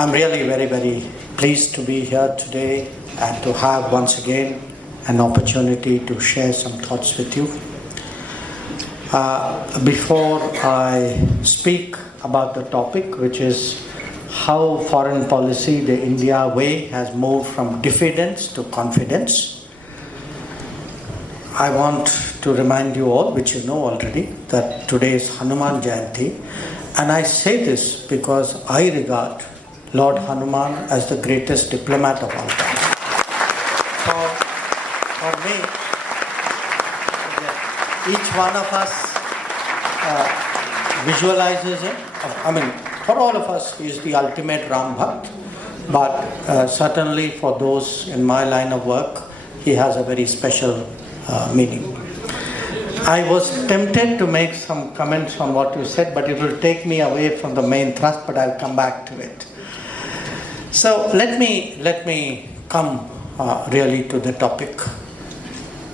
I'm really very, very pleased to be here today and to have once again an opportunity to share some thoughts with you. Before I speak about the topic, which is how foreign policy, the India way, has moved from diffidence to confidence, I want to remind you all, which you know already, that today is Hanuman Jayanti. And I say this because I regard Lord Hanuman as the greatest diplomat of all time. For me, each one of us visualizes him. I mean, for all of us, he is the ultimate Ram Bhakt. But certainly for those in my line of work, he has a very special meaning. I was tempted to make some comments on what you said, but it will take me away from the main thrust, but I'll come back to it. So let me come really to the topic,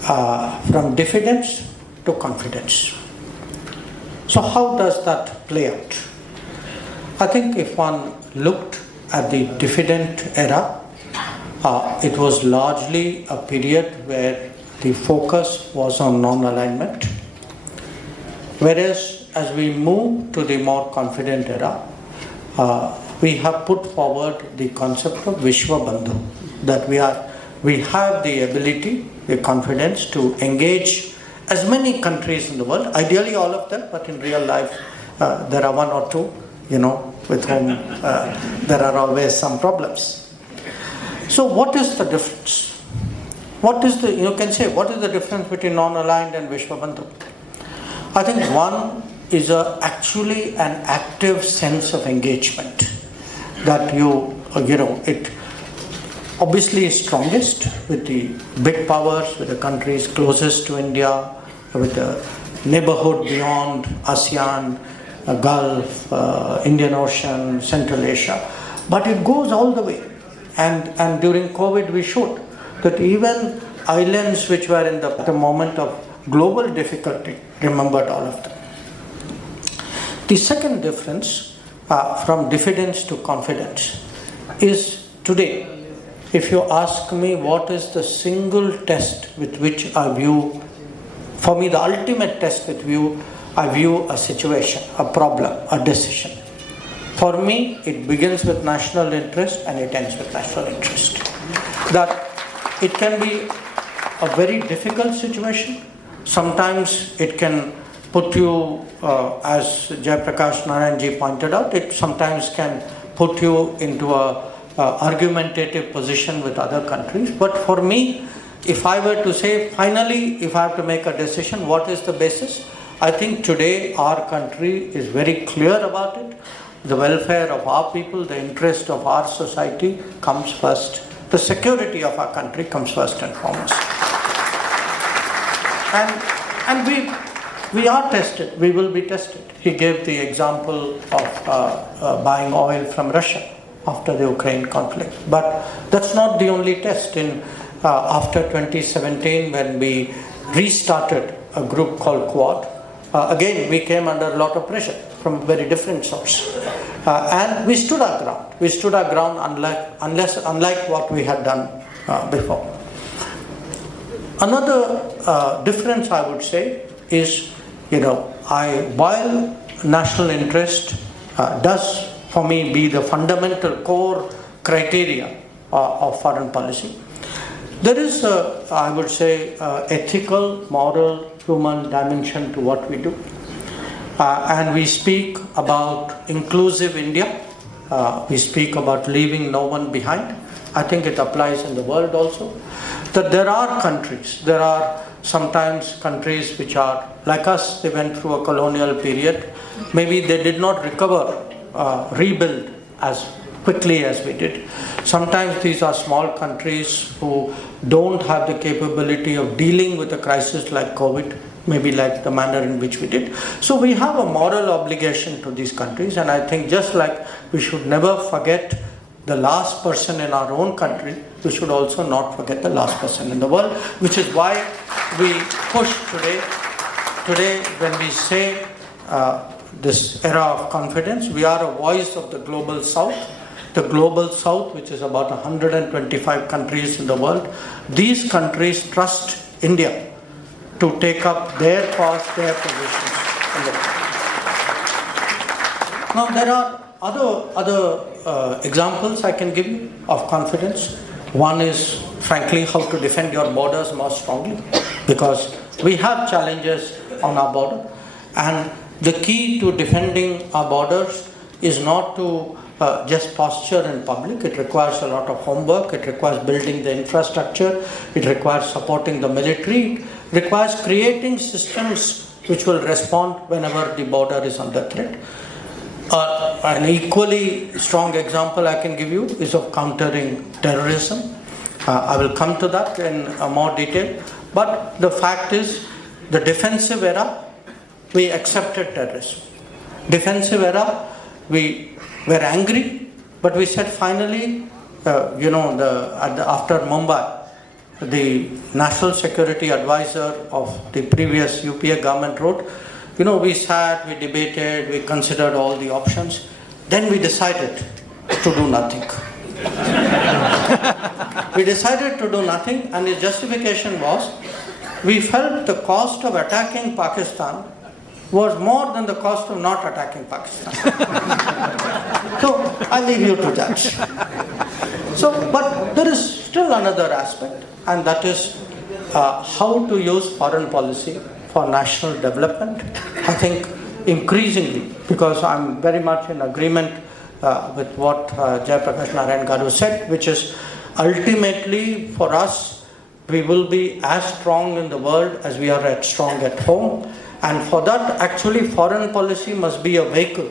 from diffidence to confidence. So how does that play out? I think if one looked at the diffident era, it was largely a period where the focus was on non-alignment. Whereas as we move to the more confident era, we have put forward the concept of Vishwa Bandhu, that we have the ability, the confidence to engage as many countries in the world, ideally all of them, but in real life there are one or two, with whom there are always some problems. So what is the difference? What is the difference between non-aligned and Vishwa Bandhu? I think one is actually an active sense of engagement that it obviously is strongest with the big powers, with the countries closest to India, with the neighborhood beyond ASEAN, Gulf, Indian Ocean, Central Asia. But it goes all the way. And during COVID we showed that even islands which were in the moment of global difficulty remembered all of them. The second difference from diffidence to confidence is today. If you ask me what is the single test with which I view, for me the ultimate test with I view a situation, a problem, a decision. For me, it begins with national interest and it ends with national interest. That it can be a very difficult situation. Sometimes it can put you, as Jayaprakash Narayan ji pointed out, it sometimes can put you into a argumentative position with other countries. But for me, if I were to say, finally, if I have to make a decision, what is the basis? I think today our country is very clear about it. The welfare of our people, the interest of our society comes first. The security of our country comes first and foremost. And we are tested. We will be tested. He gave the example of buying oil from Russia after the Ukraine conflict. But that's not the only test. After 2017, when we restarted a group called Quad, again we came under a lot of pressure from a very different source. And we stood our ground. We stood our ground unlike what we had done before. Another difference I would say is, while national interest does for me be the fundamental core criteria of foreign policy, there is I would say ethical, moral, human dimension to what we do. And we speak about inclusive India. We speak about leaving no one behind. I think it applies in the world also. That there are sometimes countries which are like us, they went through a colonial period. Maybe they did not recover, rebuild as quickly as we did. Sometimes these are small countries who don't have the capability of dealing with a crisis like COVID, maybe like the manner in which we did. So we have a moral obligation to these countries, and I think just like we should never forget the last person in our own country, we should also not forget the last person in the world, which is why we push today when we say this era of confidence, we are a voice of the global south. the global south, which is about 125 countries in the world, these countries trust India to take up their cause, their positions in the world. Now there are other examples I can give you of confidence. One is, frankly, how to defend your borders more strongly, because we have challenges on our border, and the key to defending our borders is not to just posture in public. It requires a lot of homework, it requires building the infrastructure, it requires supporting the military, it requires creating systems which will respond whenever the border is under threat. An equally strong example I can give you is of countering terrorism. I will come to that in more detail. But the fact is, the defensive era, we accepted terrorism. Defensive era, we were angry, but we said finally, after Mumbai, the National Security Advisor of the previous UPA government wrote, we sat, we debated, we considered all the options. Then we decided to do nothing. We decided to do nothing, and his justification was, we felt the cost of attacking Pakistan was more than the cost of not attacking Pakistan. So I leave you to judge. But there is still another aspect, and that is how to use foreign policy for national development. I think increasingly, because I'm very much in agreement with what Jayaprakash Narayan Garu said, which is ultimately for us, we will be as strong in the world as we are strong at home. And for that, actually, foreign policy must be a vehicle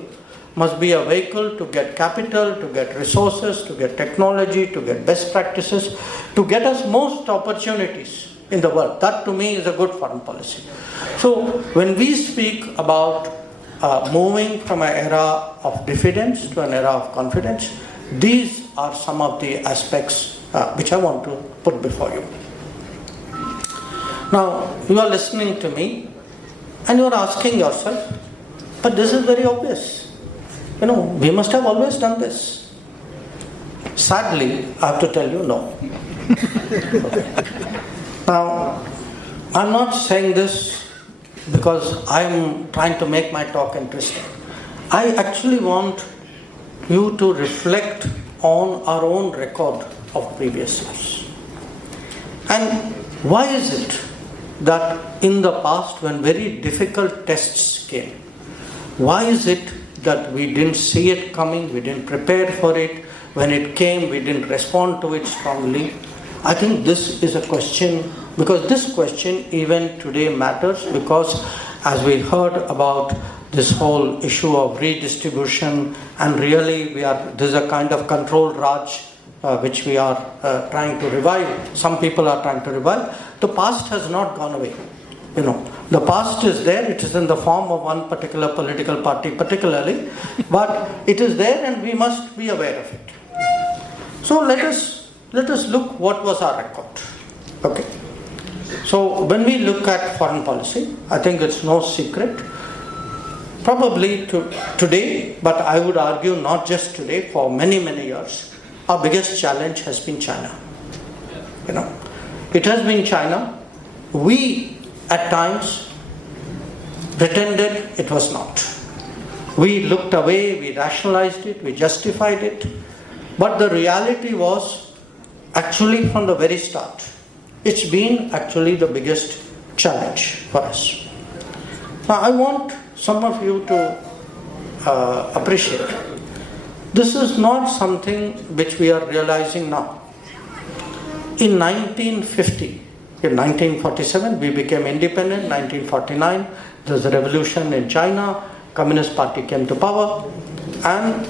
to get capital, to get resources, to get technology, to get best practices, to get us most opportunities in the world. That to me is a good foreign policy. So when we speak about moving from an era of diffidence to an era of confidence, these are some of the aspects which I want to put before you. Now, you are listening to me and you are asking yourself, but this is very obvious. We must have always done this. Sadly, I have to tell you, no. Now, I'm not saying this because I'm trying to make my talk interesting. I actually want you to reflect on our own record of previous years. And why is it that in the past, when very difficult tests came, why is it that we didn't see it coming, we didn't prepare for it, when it came, we didn't respond to it strongly? I think this is a question, because this question even today matters, because as we heard about this whole issue of redistribution, and really this is a kind of controlled Raj which we are trying to revive. Some people are trying to revive. The past has not gone away. The past is there. It is in the form of one particular political party particularly, but it is there and we must be aware of it. So let us look what was our record. Okay. So when we look at foreign policy, I think it's no secret, probably today, but I would argue not just today, for many, many years, our biggest challenge has been China. It has been China. We, at times, pretended it was not. We looked away, we rationalized it, we justified it. But the reality was, actually from the very start, it's been actually the biggest challenge for us. Now I want some of you to appreciate. This is not something which we are realizing now. In 1950, in 1947, we became independent. 1949, there was a revolution in China. Communist Party came to power, and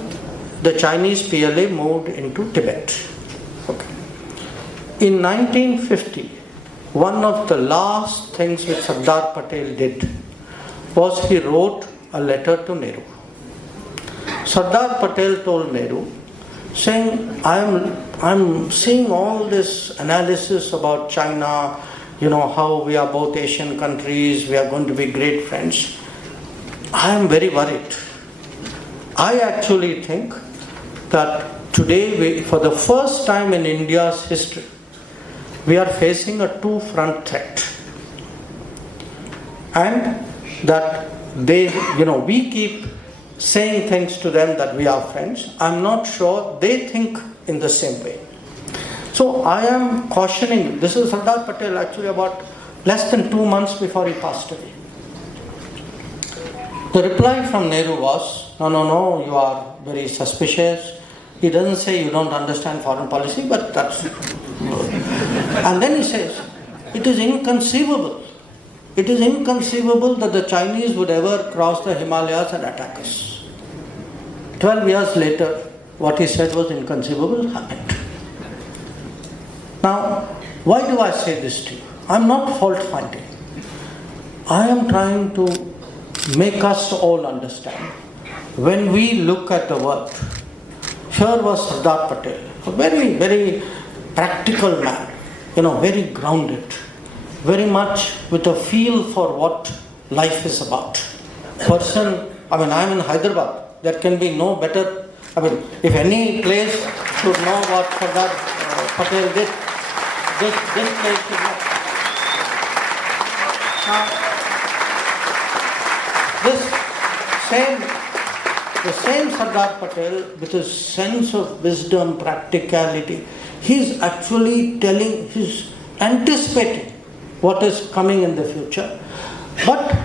the Chinese PLA moved into Tibet. Okay. In 1950, one of the last things which Sardar Patel did was he wrote a letter to Nehru. Sardar Patel told Nehru, saying, I'm seeing all this analysis about China, how we are both Asian countries, we are going to be great friends. I am very worried. I actually think that today, for the first time in India's history, we are facing a two-front threat. And that we keep saying things to them that we are friends. I'm not sure they think in the same way. So I am cautioning, this is Sardar Patel actually about less than 2 months before he passed away. The reply from Nehru was, no, you are very suspicious. He doesn't say you don't understand foreign policy, but that's... And then he says, it is inconceivable. It is inconceivable that the Chinese would ever cross the Himalayas and attack us. 12 years later, what he said was inconceivable happened. Now, why do I say this to you? I'm not fault finding. I am trying to make us all understand. When we look at the world, here was Sardar Patel, a very, very practical man, very grounded, very much with a feel for what life is about. I'm in Hyderabad. There can be no better, if any place should know what Sardar Patel did, this place should know. Now, the same Sardar Patel, with his sense of wisdom, practicality, he's actually he's anticipating what is coming in the future. But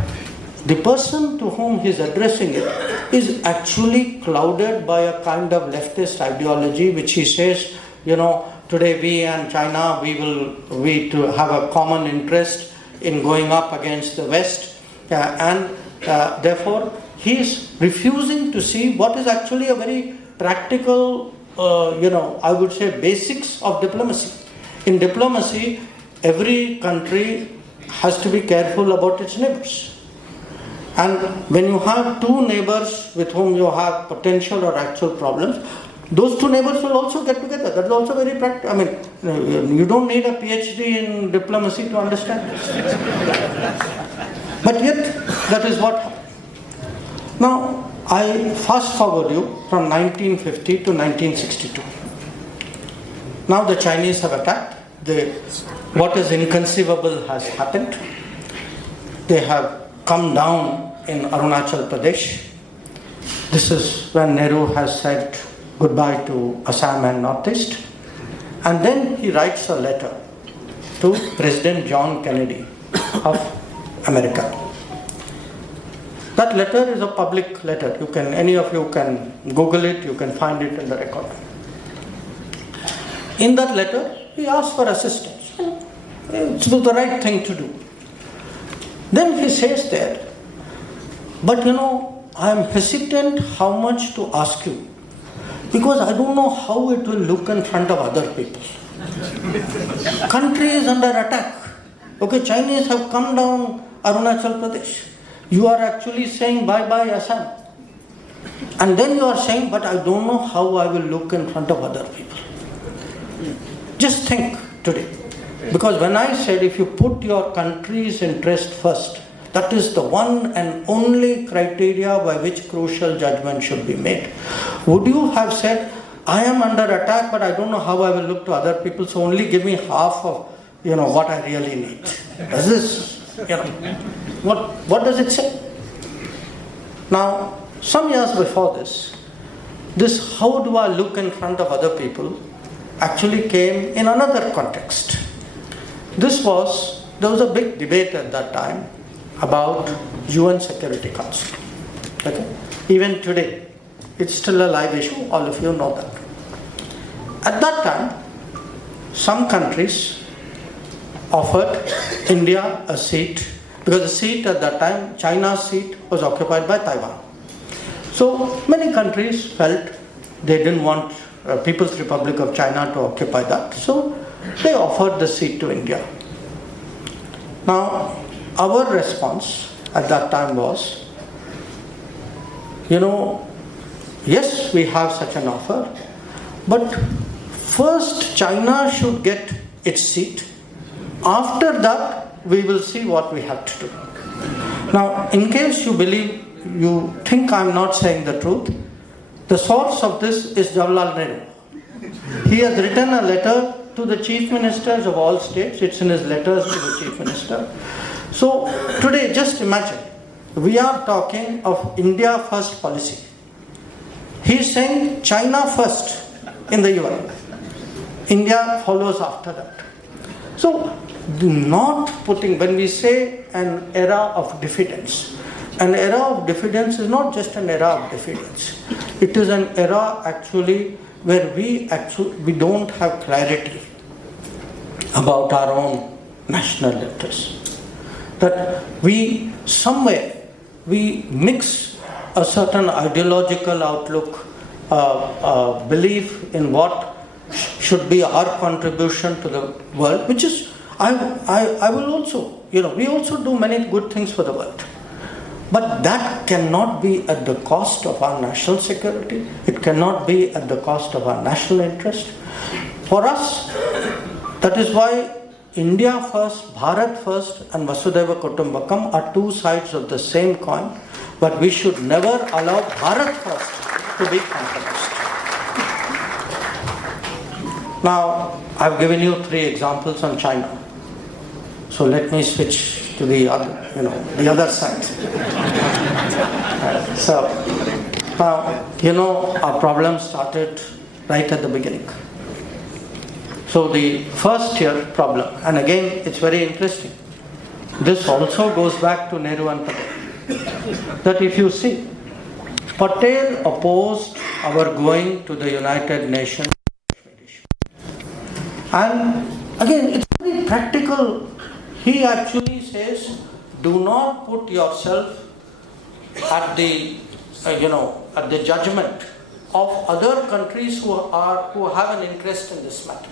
the person to whom he's addressing it is actually clouded by a kind of leftist ideology, which he says, today we and China, we to have a common interest in going up against the West, and therefore he is refusing to see what is actually a very practical, I would say basics of diplomacy. In diplomacy, every country has to be careful about its neighbors. And when you have two neighbors with whom you have potential or actual problems, those two neighbors will also get together. That is also very practical. You don't need a PhD in diplomacy to understand this. But yet, that is what happened. Now, I fast forward you from 1950 to 1962. Now the Chinese have attacked. What is inconceivable has happened. They have come down in Arunachal Pradesh. This is when Nehru has said goodbye to Assam and Northeast. And then he writes a letter to President John Kennedy of America. That letter is a public letter. Any of you can Google it, you can find it in the record. In that letter, he asked for assistance. It was the right thing to do. Then he says there, but I am hesitant how much to ask you, because I don't know how it will look in front of other people. Country is under attack. Okay, Chinese have come down Arunachal Pradesh. You are actually saying bye-bye Assam. And then you are saying, but I don't know how I will look in front of other people. Just think today. Because when I said if you put your country's interest first, that is the one and only criteria by which crucial judgment should be made. Would you have said, I am under attack, but I don't know how I will look to other people, so only give me half of what I really need? Does this, what does it say? Now, some years before this how do I look in front of other people actually came in another context. There was a big debate at that time about UN Security Council. Okay? Even today, it's still a live issue, all of you know that. At that time, some countries offered India a seat, because the seat at that time, China's seat, was occupied by Taiwan. So many countries felt they didn't want People's Republic of China to occupy that, so they offered the seat to India. Now, our response at that time was, yes, we have such an offer, but first China should get its seat. After that, we will see what we have to do. Now, in case you think I'm not saying the truth, the source of this is Jawaharlal Nehru. He has written a letter to the chief ministers of all states. It's in his letters to the chief minister. So today, just imagine, we are talking of India first policy. He is saying China first in the UN. India follows after that. So not putting, when we say an era of diffidence, an era of diffidence is not just an era of diffidence. It is an era actually where we don't have clarity about our own national interests. That we somewhere we mix a certain ideological outlook, belief in what should be our contribution to the world, which is, I will also, we also do many good things for the world. But that cannot be at the cost of our national security. It cannot be at the cost of our national interest. For us, that is why India first, Bharat first, and Vasudhaiva Kutumbakam are two sides of the same coin. But we should never allow Bharat first to be compromised. Now, I've given you 3 examples on China. So let me switch to the other side. So, now, our problem started right at the beginning. So the first year problem, and again it's very interesting. This also goes back to Nehru and Patel. That if you see, Patel opposed our going to the United Nations. And again, it's very practical. He actually says, do not put yourself at the, at the judgment of other countries who have an interest in this matter.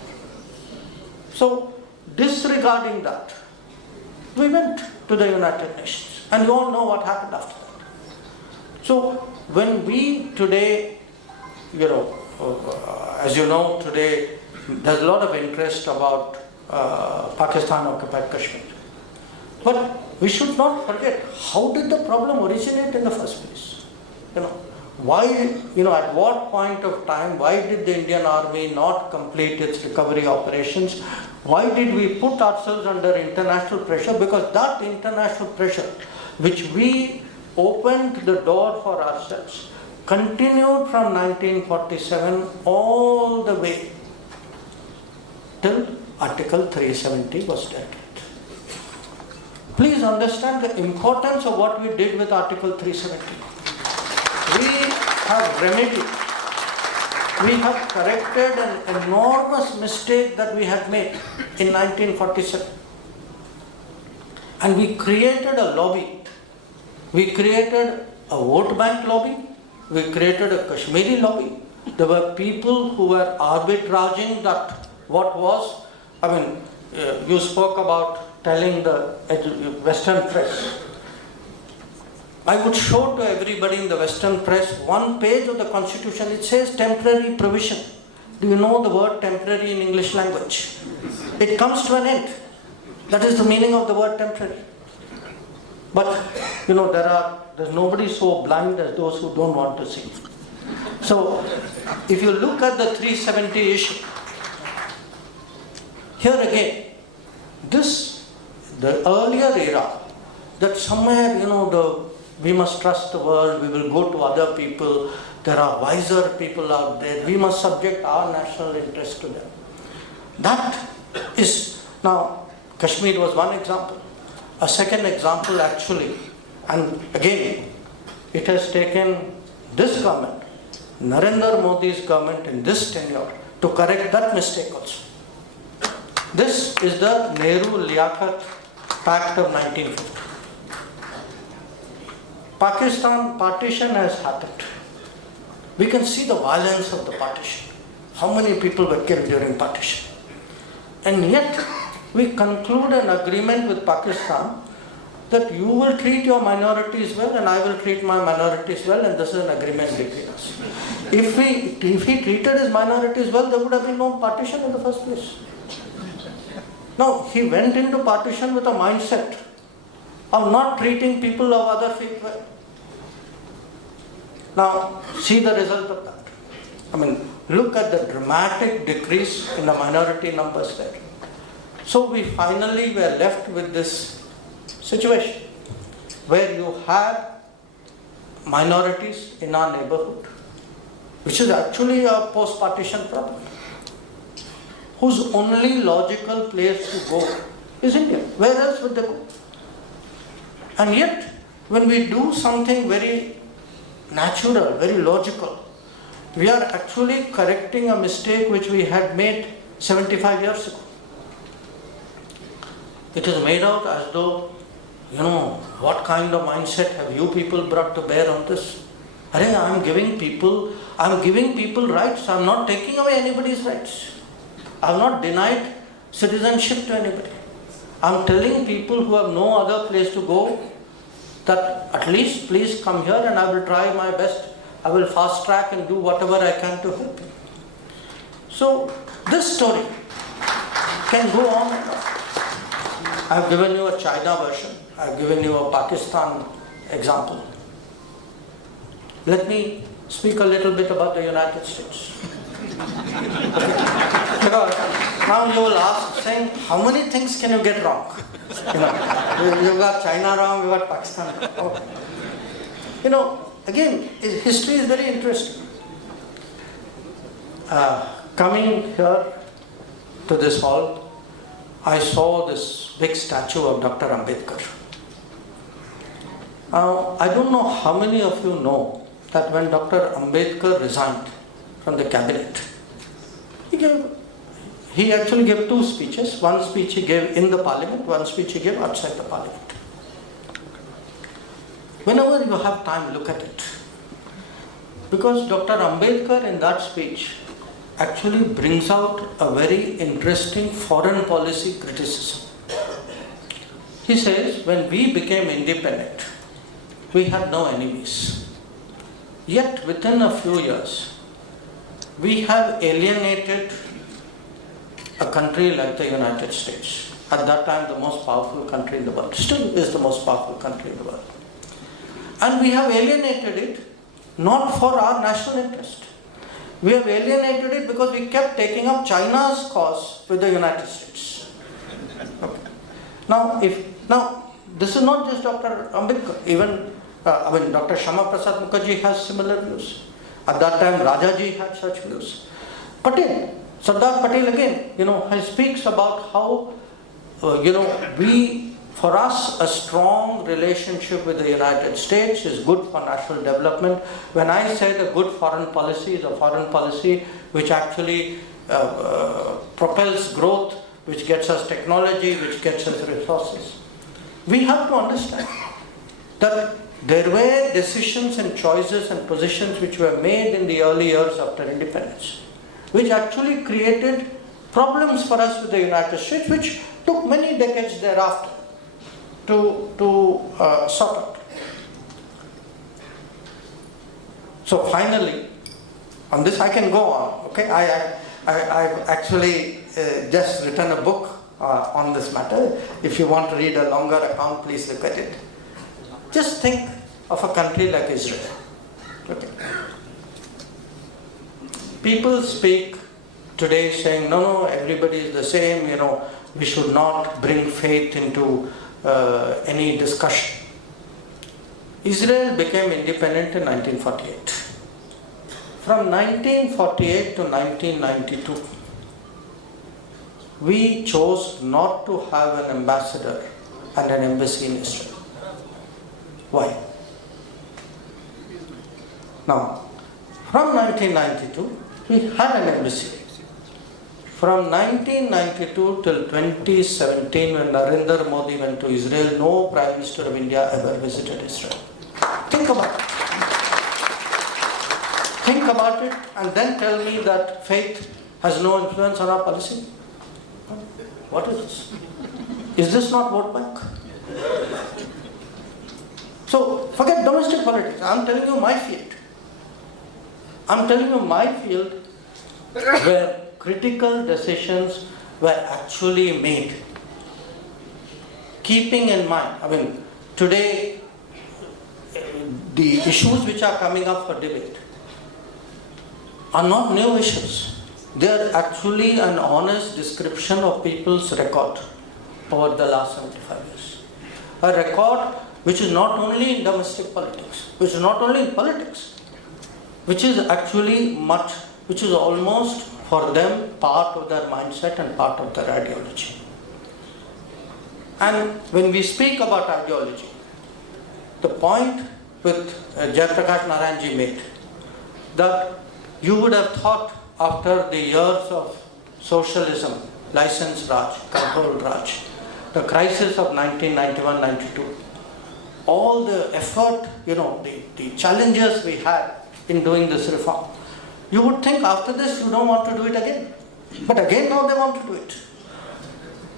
So, disregarding that, we went to the United Nations, and you all know what happened after that. So, when we today, as you know, today there's a lot of interest about Pakistan occupied Kashmir. But we should not forget, how did the problem originate in the first place? Why, at what point of time, why did the Indian Army not complete its recovery operations? Why did we put ourselves under international pressure? Because that international pressure, which we opened the door for ourselves, continued from 1947 all the way till Article 370 was dealt with. Please understand the importance of what we did with Article 370. We have remedied, we have corrected an enormous mistake that we had made in 1947. And we created a lobby. We created a vote bank lobby. We created a Kashmiri lobby. There were people who were arbitraging that what was, you spoke about telling the Western press. I would show to everybody in the Western press one page of the Constitution. It says temporary provision. Do you know the word temporary in English language? It comes to an end. That is the meaning of the word temporary. But, there's nobody so blind as those who don't want to see. So, if you look at the 370 issue, here again, the earlier era, that somewhere, we must trust the world, we will go to other people, there are wiser people out there, we must subject our national interest to them. That is, now, Kashmir was one example. A second example actually, and again, it has taken this government, Narendra Modi's government in this tenure, to correct that mistake also. This is the Nehru-Liaquat Pact of 1950. Pakistan partition has happened. We can see the violence of the partition. How many people were killed during partition? And yet, we conclude an agreement with Pakistan that you will treat your minorities well and I will treat my minorities well, and this is an agreement between us. If he treated his minorities well, there would have been no partition in the first place. No, he went into partition with a mindset of not treating people of other faith well. Now, see the result of that. I mean, look at the dramatic decrease in the minority numbers there. So we finally were left with this situation where you had minorities in our neighborhood, which is actually a post-partition problem, whose only logical place to go is India. Where else would they go? And yet, when we do something very natural, very logical, we are actually correcting a mistake which we had made 75 years ago. It is made out as though, what kind of mindset have you people brought to bear on this? I am giving people rights. I am not taking away anybody's rights. I have not denied citizenship to anybody. I am telling people who have no other place to go that at least please come here and I will try my best. I will fast track and do whatever I can to help you. So this story can go on and on. I have given you a China version. I have given you a Pakistan example. Let me speak a little bit about the United States. Because now you will ask, saying, how many things can you get wrong? You got China wrong, you got Pakistan wrong. Again, history is very interesting. Coming here to this hall, I saw this big statue of Dr. Ambedkar. I don't know how many of you know that when Dr. Ambedkar resigned from the cabinet, he actually gave two speeches. One speech he gave in the parliament, one speech he gave outside the parliament. Whenever you have time, look at it. Because Dr. Ambedkar in that speech actually brings out a very interesting foreign policy criticism. He says, when we became independent, we had no enemies. Yet within a few years, we have alienated a country like the United States. At that time, the most powerful country in the world. Still is the most powerful country in the world. And we have alienated it not for our national interest. We have alienated it because we kept taking up China's cause with the United States. Okay. Now, this is not just Dr. Ambedkar. Even Dr. Shama Prasad Mukherjee has similar views. At that time, Rajaji had such views. Sardar Patel again, he speaks about how, for us, a strong relationship with the United States is good for national development. When I say the good foreign policy is a foreign policy which actually propels growth, which gets us technology, which gets us resources. We have to understand that there were decisions and choices and positions which were made in the early years after independence, which actually created problems for us with the United States, which took many decades thereafter to sort out. So finally, on this I can go on. Okay, I've actually just written a book on this matter. If you want to read a longer account, please look at it. Just think of a country like Israel. Okay. People speak today saying, no, everybody is the same, we should not bring faith into any discussion. Israel became independent in 1948. From 1948 to 1992, we chose not to have an ambassador and an embassy in Israel. Why? Now, from 1992, we had an embassy. From 1992 till 2017, when Narendra Modi went to Israel, no Prime Minister of India ever visited Israel. Think about it. Think about it and then tell me that faith has no influence on our policy. What is this? Is this not vote bank? So forget domestic politics. I'm telling you my field. I'm telling you my field where critical decisions were actually made. Keeping in mind, today the issues which are coming up for debate, are not new issues. They are actually an honest description of people's record over the last 75 years. A record which is not only in domestic politics, which is not only in politics, which is actually much, which is almost for them part of their mindset and part of their ideology. And when we speak about ideology, the point with Jayaprakash Narayanji made, that you would have thought after the years of socialism, license Raj, control Raj, the crisis of 1991-92, all the effort, the challenges we had in doing this reform, you would think after this you don't want to do it again. But again now they want to do it.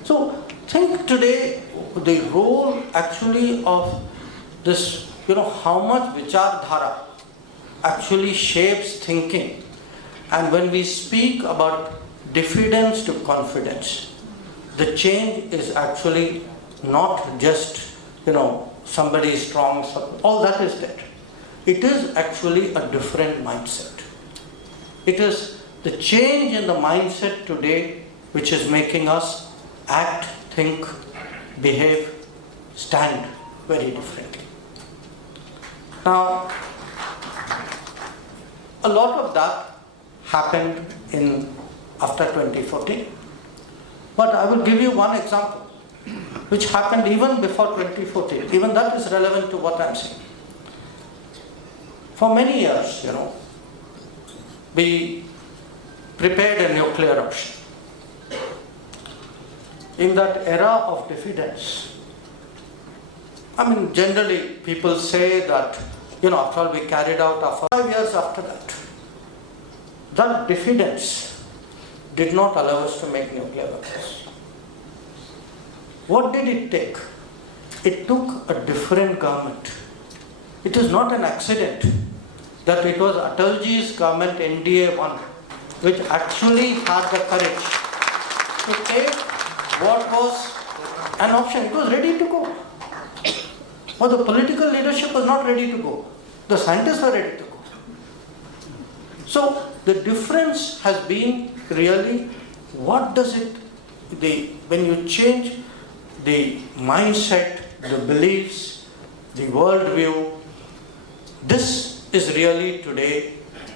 So think today the role actually of this, how much Vichardhara actually shapes thinking. And when we speak about diffidence to confidence, the change is actually not just, somebody is strong, all that is there. It is actually a different mindset. It is the change in the mindset today which is making us act, think, behave, stand very differently. Now, a lot of that happened after 2014. But I will give you one example which happened even before 2014. Even that is relevant to what I am saying. For many years, we prepared a nuclear option. In that era of diffidence, generally people say that, after all we carried out our 5 years after that diffidence did not allow us to make nuclear weapons. What did it take? It took a different government. It is not an accident that it was Atalji's government, NDA 1, which actually had the courage to take what was an option. It was ready to go. But the political leadership was not ready to go. The scientists were ready to go. So the difference has been really, what does it, when you change the mindset, the beliefs, the worldview, this is really today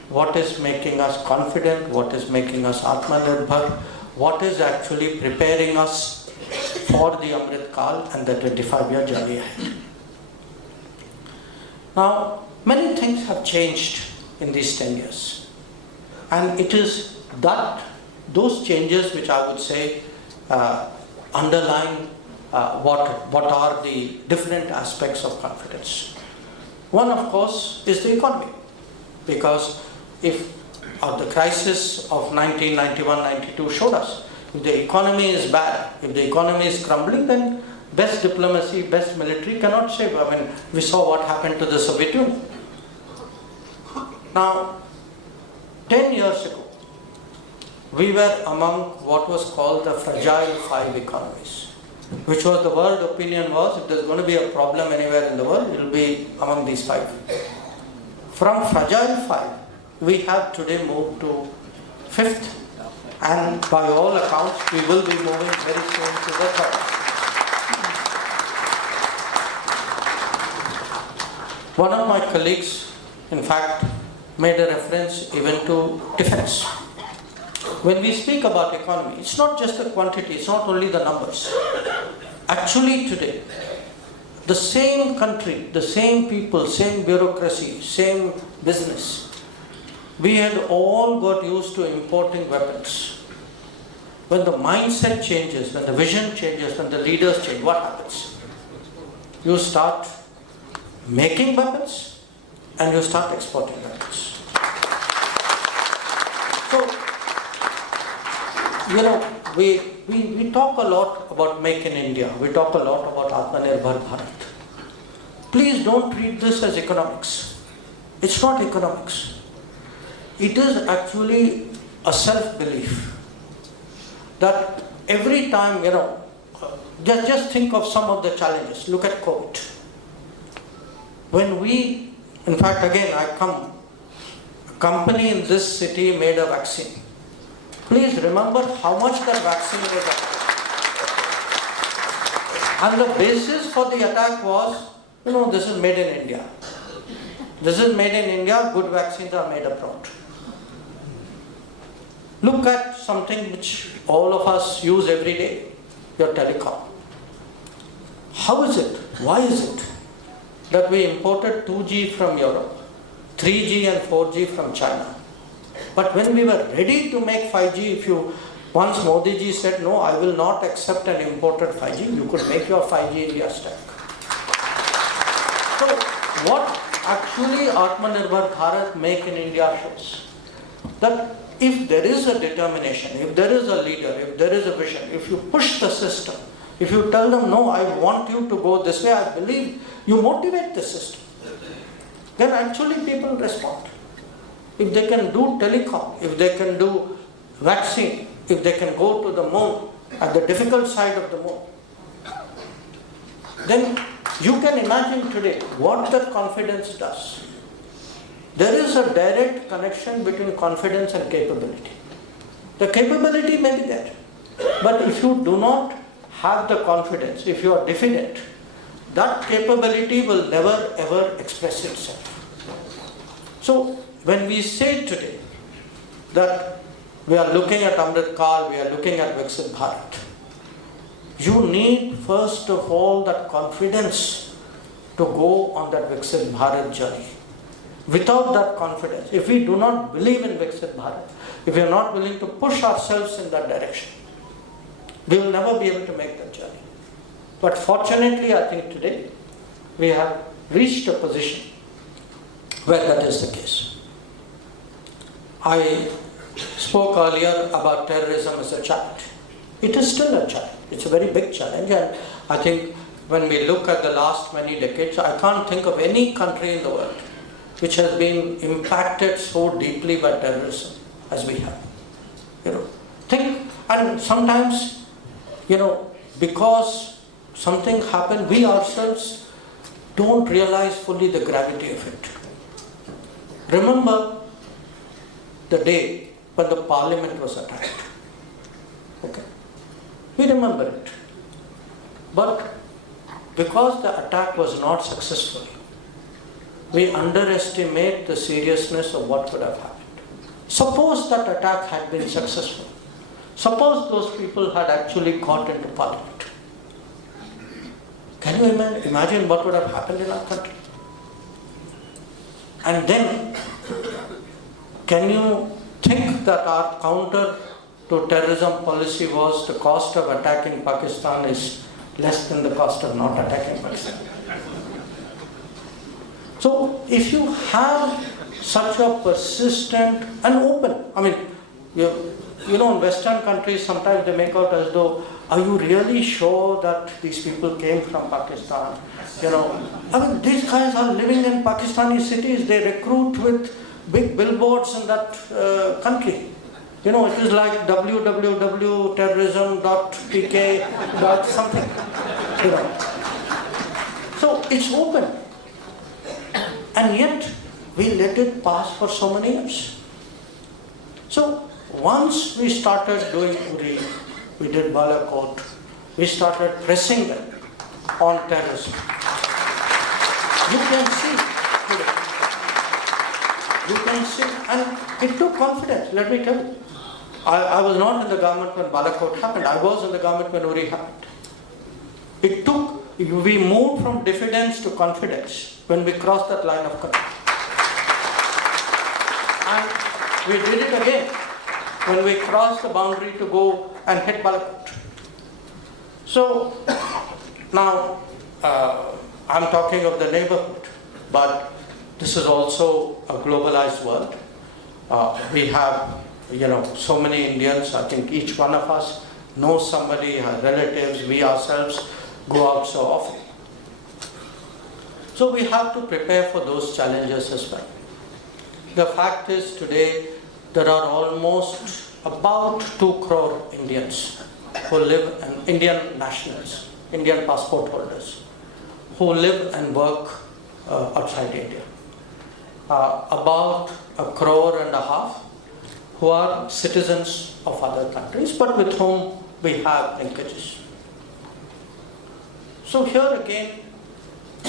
what is making us confident, what is making us Atmanirbhar, what is actually preparing us for the Amrit Kal and the 25-year journey ahead. Now, many things have changed in these 10 years. And it is those changes which I would say underline what are the different aspects of confidence. One, of course, is the economy. Because if the crisis of 1991-92 showed us, if the economy is bad, if the economy is crumbling, then best diplomacy, best military cannot save. We saw what happened to the Soviet Union. Now, 10 years ago, we were among what was called the fragile 5 economies, which was the world opinion was, if there's going to be a problem anywhere in the world, it will be among these 5. From fragile 5, we have today moved to 5th, and by all accounts, we will be moving very soon to the 3rd. One of my colleagues, in fact, made a reference even to defense. When we speak about economy, it's not just the quantity, it's not only the numbers. Actually today, the same country, the same people, same bureaucracy, same business, we had all got used to importing weapons. When the mindset changes, when the vision changes, when the leaders change, what happens? You start making weapons and you start exporting weapons. So, we talk a lot about Make in India. We talk a lot about Atmanirbhar Bharat. Please don't treat this as economics. It's not economics. It is actually a self-belief that every time, just think of some of the challenges. Look at COVID. When in fact again I come company in this city made a vaccine. Please remember how much that vaccine was at. And the basis for the attack was, this is made in India. This is made in India, good vaccines are made abroad. Look at something which all of us use every day, your telecom. How is it? Why is it that we imported 2G from Europe, 3G and 4G from China? But when we were ready to make 5G, once Modi ji said, no, I will not accept an imported 5G, you could make your 5G India stack. So what actually Atmanirbhar Bharat Make in India shows? That if there is a determination, if there is a leader, if there is a vision, if you push the system, if you tell them, no, I want you to go this way, I believe, you motivate the system, then actually people respond. If they can do telecom, if they can do vaccine, if they can go to the moon, at the difficult side of the moon, then you can imagine today what that confidence does. There is a direct connection between confidence and capability. The capability may be there, but if you do not have the confidence, if you are diffident, that capability will never ever express itself. So when we say today that we are looking at Amrit Kaal, we are looking at Viksit Bharat, you need first of all that confidence to go on that Viksit Bharat journey. Without that confidence, if we do not believe in Viksit Bharat, if we are not willing to push ourselves in that direction, we will never be able to make that journey. But fortunately, I think today we have reached a position where that is the case. I spoke earlier about terrorism as a challenge. It is still a challenge. It's a very big challenge, and I think when we look at the last many decades, I can't think of any country in the world which has been impacted so deeply by terrorism as we have. Think, and sometimes, because something happened, we ourselves don't realize fully the gravity of it. Remember the day when the parliament was attacked. Okay. We remember it. But because the attack was not successful, we underestimate the seriousness of what could have happened. Suppose that attack had been successful. Suppose those people had actually got into parliament. Can you imagine what would have happened in our country? And then, can you think that our counter to terrorism policy was the cost of attacking Pakistan is less than the cost of not attacking Pakistan? So if you have such a persistent and open, in Western countries sometimes they make out as though, are you really sure that these people came from Pakistan? These guys are living in Pakistani cities, they recruit with big billboards in that country. It is like www.terrorism.pk. something. So it's open. And yet, we let it pass for so many years. So, once we started doing Uri, we did Balakot, we started pressing them on terrorism. You can see today. You can see, and it took confidence, let me tell you. I was not in the government when Balakot happened, I was in the government when Uri happened. We moved from diffidence to confidence when we crossed that line of control. And we did it again when we crossed the boundary to go and hit Balakot. So now I'm talking of the neighborhood, but this is also a globalized world. We have, so many Indians. I think each one of us knows somebody, our relatives, we ourselves go out so often. So we have to prepare for those challenges as well. The fact is today there are almost about 2 crore Indians who live, and Indian nationals, Indian passport holders, who live and work outside India. about 1.5 crore who are citizens of other countries, but with whom we have linkages. So here again,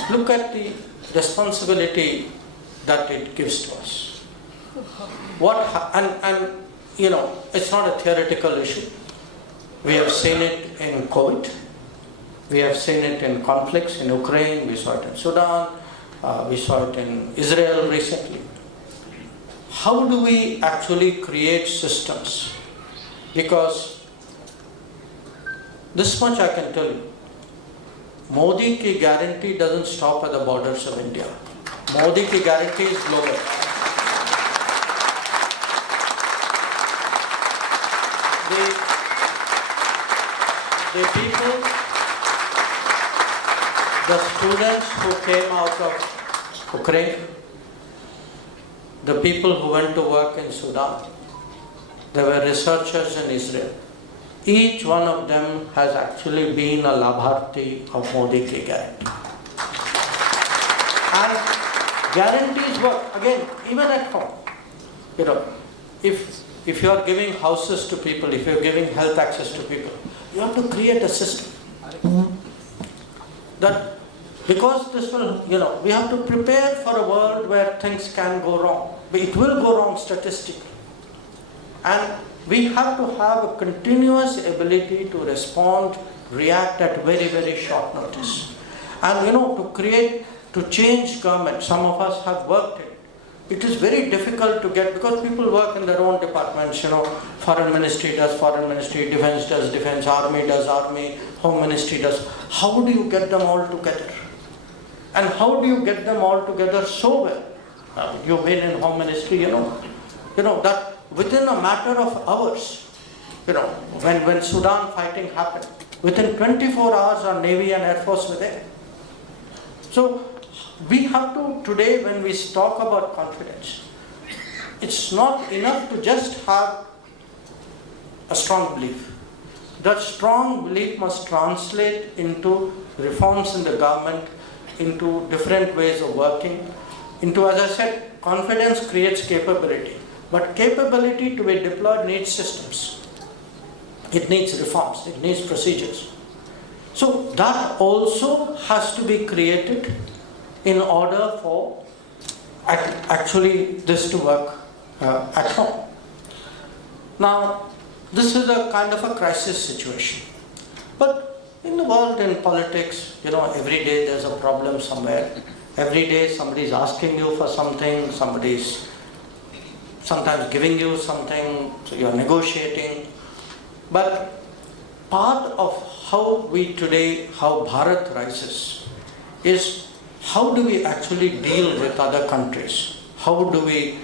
look at the responsibility that it gives to us. It's not a theoretical issue. We have seen it in COVID. We have seen it in conflicts in Ukraine. We saw it in Sudan. We saw it in Israel recently. How do we actually create systems? Because this much I can tell you. Modi ki guarantee doesn't stop at the borders of India. Modi ki guarantee is global. The people, the students who came out of Ukraine, the people who went to work in Sudan, there were researchers in Israel. Each one of them has actually been a labharti of Modi ki guarantee. And guarantees work. Again, even at home. If you are giving houses to people, if you are giving health access to people, you have to create a system. That because this will, we have to prepare for a world where things can go wrong. It will go wrong statistically. And we have to have a continuous ability to respond, react at very, very short notice. And to change government, some of us have worked it. It is very difficult to get, because people work in their own departments, foreign ministry does foreign ministry, defense does defense, army does army, home ministry does. How do you get them all together? And how do you get them all together so well? You've been in home ministry, that within a matter of hours, when Sudan fighting happened, within 24 hours our Navy and Air Force were there. So we have to, today when we talk about confidence, it's not enough to just have a strong belief. That strong belief must translate into reforms in the government, into different ways of working, into, as I said, confidence creates capability. But capability to be deployed needs systems. It needs reforms, it needs procedures. So that also has to be created in order for actually this to work at home. Now, this is a kind of a crisis situation. But in the world, in politics, every day there's a problem somewhere. Every day somebody's asking you for something, somebody's sometimes giving you something, so you're negotiating. But part of how Bharat rises is how do we actually deal with other countries? How do we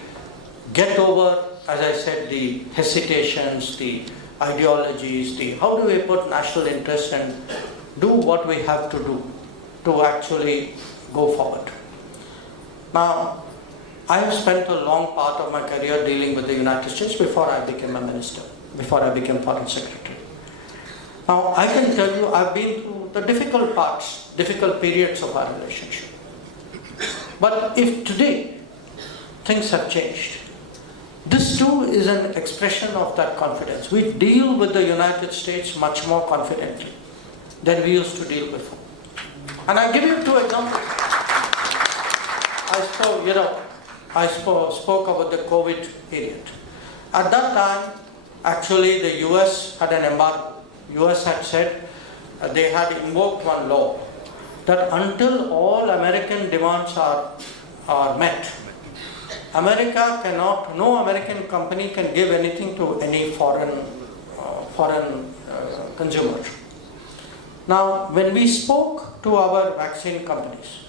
get over, as I said, the hesitations, the ideologies, how do we put national interest and do what we have to do to actually go forward? Now, I have spent a long part of my career dealing with the United States before I became a minister, before I became foreign secretary. Now, I can tell you I've been through the difficult parts, difficult periods of our relationship. But if today things have changed, this too is an expression of that confidence. We deal with the United States much more confidently than we used to deal before. And I give you 2 examples. I spoke about the COVID period. At that time, actually the US had an embargo. US had said they had invoked one law that until all American demands are met, no American company can give anything to any foreign consumer. Now, when we spoke to our vaccine companies,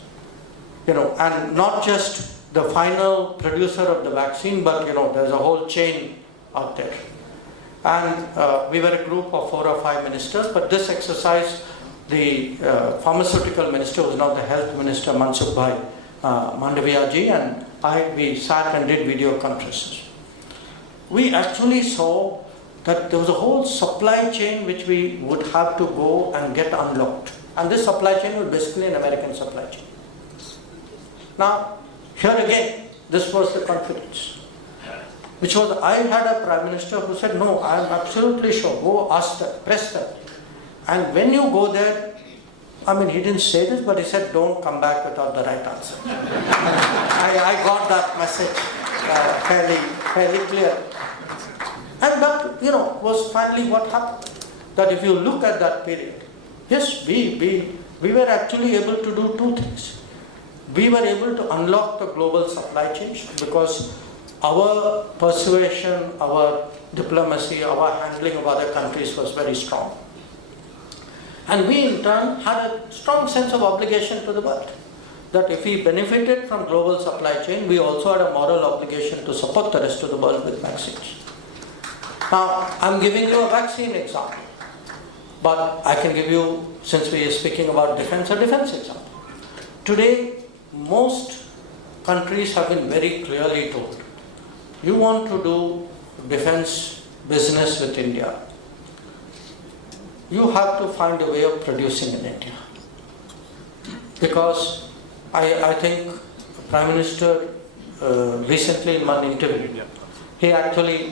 and not just the final producer of the vaccine, but there's a whole chain out there. And we were a group of 4 or 5 ministers, but this exercise, the pharmaceutical minister, who is now the health minister, Mansukh Bhai Mandaviya ji, and we sat and did video conferences. We actually saw that there was a whole supply chain which we would have to go and get unlocked. And this supply chain was basically an American supply chain. Now, here again, This was the confidence. Which was, I had a Prime Minister who said, no, I am absolutely sure, go ask them, press them. And when you go there, I mean, he didn't say this, but he said, don't come back without the right answer. I got that message fairly clear. And that, was finally what happened. That if you look at that period, yes, we were actually able to do two things. We were able to unlock the global supply chains because our persuasion, our diplomacy, our handling of other countries was very strong. And we in turn had a strong sense of obligation to the world. That if we benefited from global supply chain, we also had a moral obligation to support the rest of the world with vaccines. Now, I'm giving you a vaccine example. But I can give you, since we are speaking about defense, a defense example. Today, most countries have been very clearly told, you want to do defense business with India, you have to find a way of producing in India. Because I think Prime Minister recently in one interview,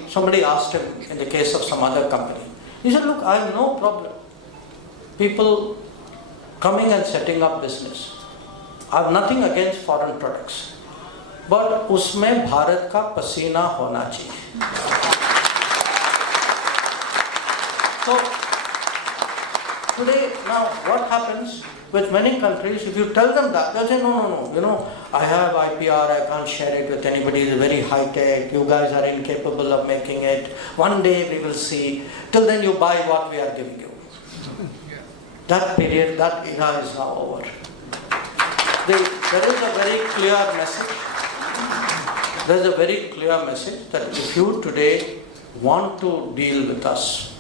somebody asked him in the case of some other company, he said, look, I have no problem. People coming and setting up business. I have nothing against foreign products. But उसमें भारत का पसीना होना चाहिए. So today, now what happens with many countries, if you tell them that, they'll say, no, I have IPR, I can't share it with anybody, it's very high tech, you guys are incapable of making it, one day we will see, till then you buy what we are giving you. That period, that era is now over. There is a very clear message. There is a very clear message that if you today want to deal with us,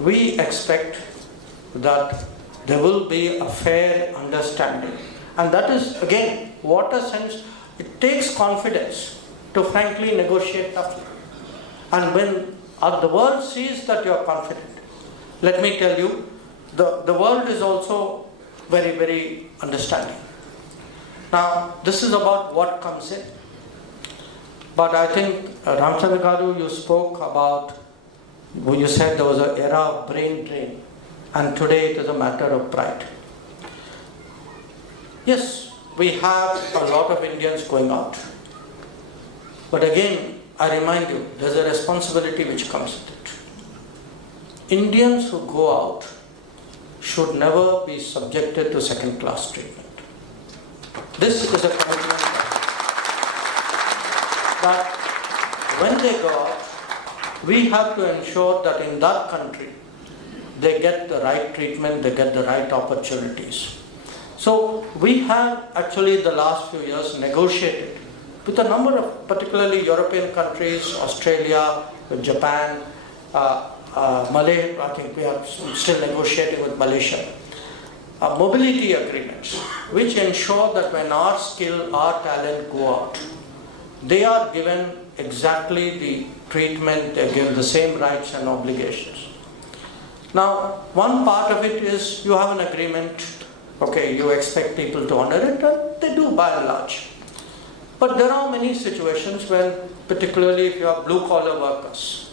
we expect that there will be a fair understanding. And that is, again, what a sense, it takes confidence to frankly negotiate toughly. And when the world sees that you are confident, let me tell you, the world is also very, very understanding. Now, this is about what comes in. But I think, Ramchandra Garu, you spoke about, you said there was an era of brain drain, and today it is a matter of pride. Yes, we have a lot of Indians going out. But again, I remind you, there's a responsibility which comes with it. Indians who go out should never be subjected to second-class treatment. This is a commitment that when they go out, we have to ensure that in that country, they get the right treatment, they get the right opportunities. So we have actually the last few years negotiated with a number of particularly European countries, Australia, Japan, Malaysia, I think we are still negotiating with Malaysia. Mobility agreements which ensure that when our skill, our talent go out, they are given exactly the treatment, they are given the same rights and obligations. Now, one part of it is you have an agreement, okay, you expect people to honor it, and they do by and large. But there are many situations when, particularly if you have blue-collar workers,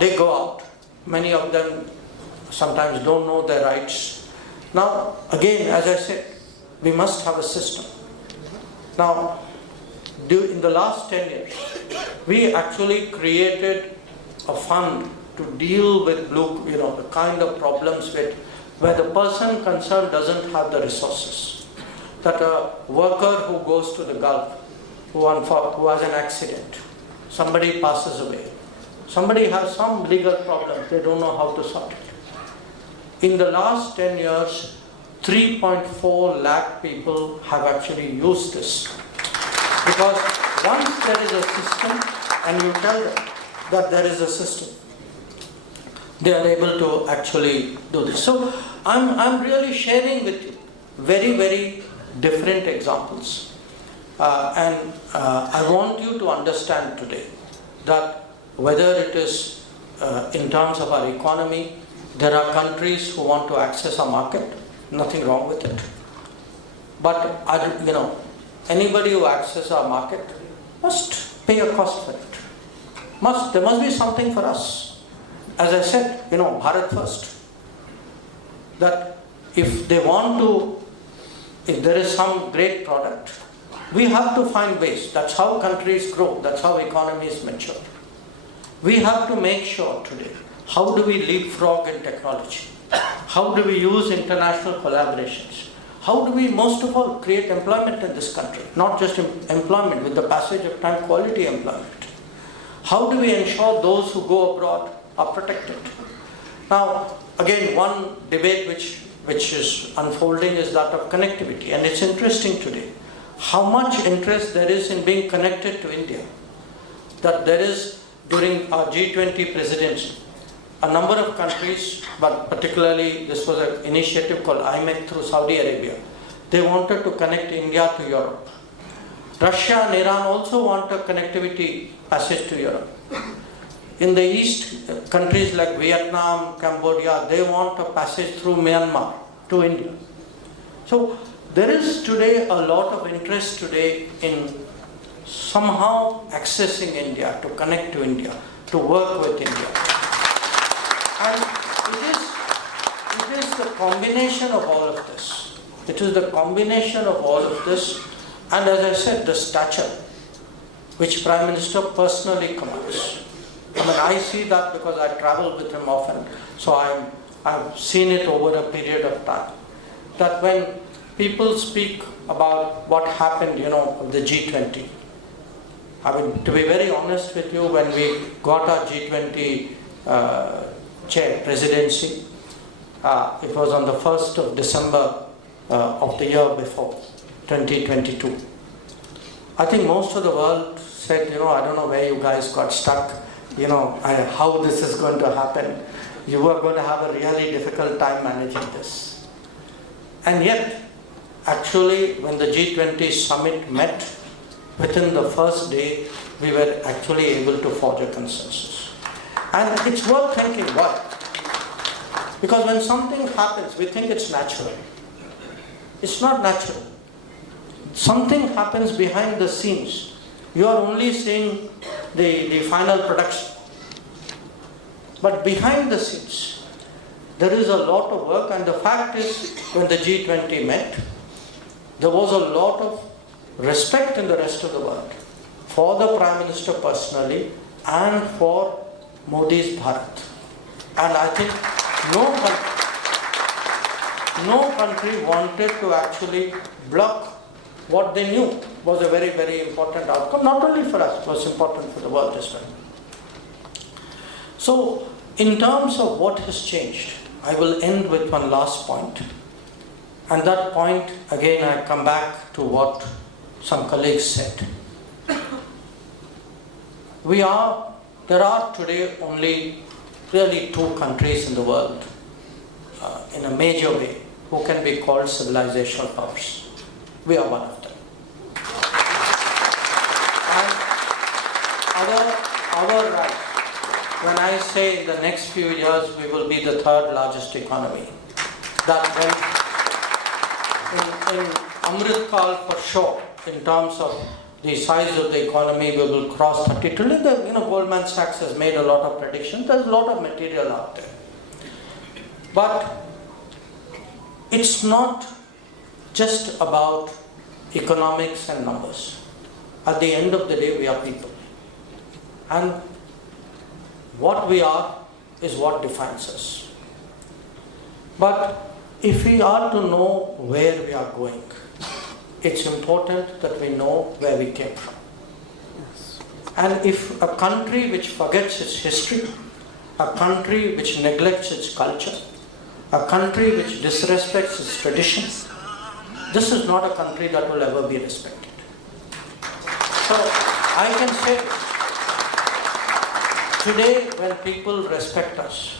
they go out. Many of them sometimes don't know their rights. Now, again, as I said, we must have a system. Now, in the last 10 years, we actually created a fund to deal with the kind of problems where the person concerned doesn't have the resources. That a worker who goes to the Gulf, who has an accident, somebody passes away, somebody has some legal problem, they don't know how to solve it. In the last 10 years, 3.4 lakh people have actually used this. Because once there is a system and you tell them that there is a system, they are able to actually do this. So I'm really sharing with you very, very different examples. And I want you to understand today that whether it is in terms of our economy, there are countries who want to access our market, nothing wrong with it. But anybody who accesses our market must pay a cost for it. There must be something for us. As I said, Bharat first. That if they want to, if there is some great product, we have to find ways. That's how countries grow. That's how economies mature. We have to make sure today, how do we leapfrog in technology? How do we use international collaborations? How do we, most of all, create employment in this country? Not just employment, with the passage of time, quality employment. How do we ensure those who go abroad are protected? Now, again, one debate which is unfolding is that of connectivity. And it's interesting today how much interest there is in being connected to India. That there is, during our G20 presidency, a number of countries, but particularly this was an initiative called IMEC through Saudi Arabia. They wanted to connect India to Europe. Russia and Iran also want a connectivity passage to Europe. In the east, countries like Vietnam, Cambodia, they want a passage through Myanmar to India. So there is today a lot of interest today in somehow accessing India, to connect to India, to work with India. And it is the combination of all of this. It is the combination of all of this, and as I said, the stature which Prime Minister personally commands. I see that because I travel with him often, so I've seen it over a period of time. That when people speak about what happened, of the G20, to be very honest with you, when we got our G20 chair presidency, it was on the 1st of December of the year before, 2022. I think most of the world said, I don't know where you guys got stuck, how this is going to happen. You are going to have a really difficult time managing this. And yet, actually, when the G20 summit met, within the first day, we were actually able to forge a consensus. And it's worth thinking why. Because when something happens, we think it's natural. It's not natural. Something happens behind the scenes. You are only seeing the final production. But behind the scenes, there is a lot of work, and the fact is, when the G20 met, there was a lot of respect in the rest of the world for the Prime Minister personally and for Modi's Bharat. And I think no country wanted to actually block what they knew was a very, very important outcome, not only for us, it was important for the world as well. So, in terms of what has changed, I will end with one last point. And that point, again, I come back to what some colleagues said. There are today only really two countries in the world, in a major way, who can be called civilizational powers. We are one of them. And our right, when I say in the next few years we will be the third largest economy, that when in Amrit Kal for sure, in terms of the size of the economy, we will cross 30 trillion. Goldman Sachs has made a lot of predictions. There's a lot of material out there. But it's not just about economics and numbers. At the end of the day, we are people. And what we are is what defines us. But if we are to know where we are going, it's important that we know where we came from. And if a country which forgets its history, a country which neglects its culture, a country which disrespects its traditions, this is not a country that will ever be respected. So I can say today when people respect us,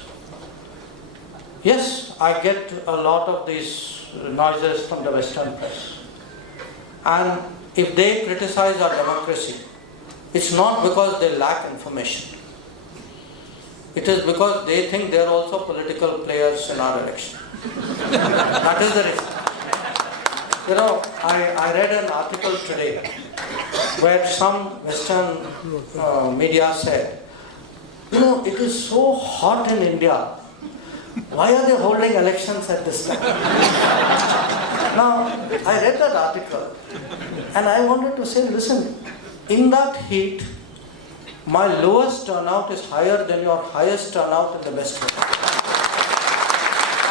yes, I get a lot of these noises from the Western press. And if they criticize our democracy, it's not because they lack information. It is because they think they are also political players in our election. That is the reason. I read an article today where some Western media said, it is so hot in India. Why are they holding elections at this time? Now, I read that article and I wanted to say, listen, in that heat, my lowest turnout is higher than your highest turnout in the best way.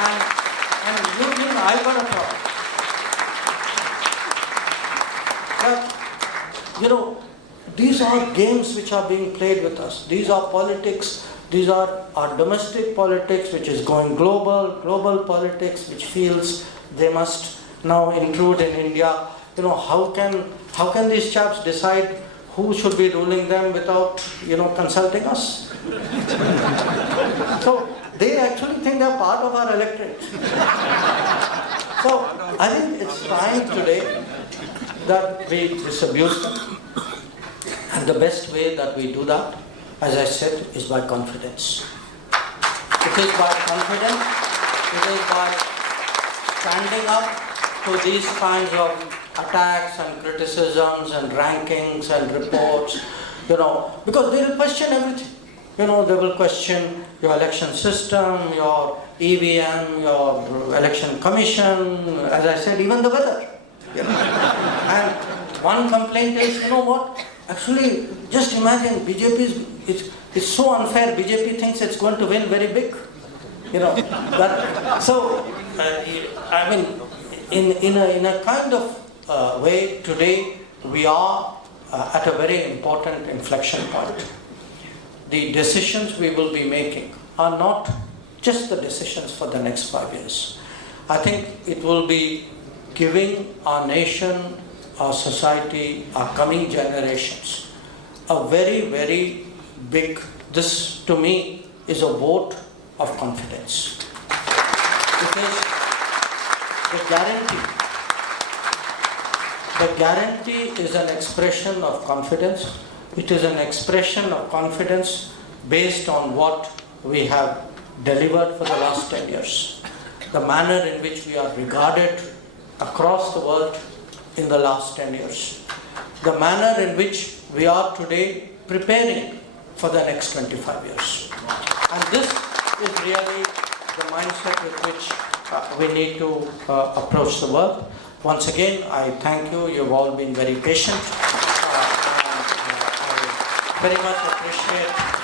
And you think I got a problem. But, these are games which are being played with us. These are politics. These are our domestic politics, which is going global politics, which feels they must now intrude in India. How can these chaps decide who should be ruling them without, consulting us? So they actually think they're part of our electorate. So I think it's time today that we disabuse them. And the best way that we do that, as I said, is by confidence. It is by confidence, it is by standing up to these kinds of attacks and criticisms and rankings and reports, because they will question everything. They will question your election system, your EVM, your election commission, as I said, even the weather. And one complaint is, actually, just imagine, BJP is so unfair. BJP thinks it's going to win very big. In a kind of way, today we are at a very important inflection point. The decisions we will be making are not just the decisions for the next 5 years. I think it will be giving our nation, our society, our coming generations a very, very big, this to me is a vote of confidence. Because the guarantee is an expression of confidence. It is an expression of confidence based on what we have delivered for the last 10 years. The manner in which we are regarded across the world in the last 10 years. The manner in which we are today preparing for the next 25 years. And this is really the mindset with which we need to approach the world. Once again, I thank you. You've all been very patient. I very much appreciate